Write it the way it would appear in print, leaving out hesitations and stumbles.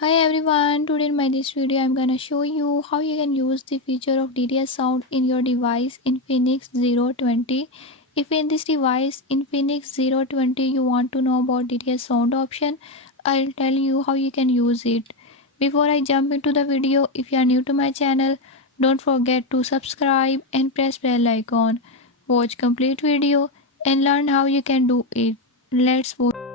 Hi everyone, today in my this video I'm gonna show you how you can use the feature of DTS sound in your device Infinix 020. If in this device Infinix 020 you want to know about DTS sound option, I'll tell you how you can use it. Before I jump into the video, if you are new to my channel, don't forget to subscribe and press bell icon. Watch complete video and learn how you can do it. Let's watch.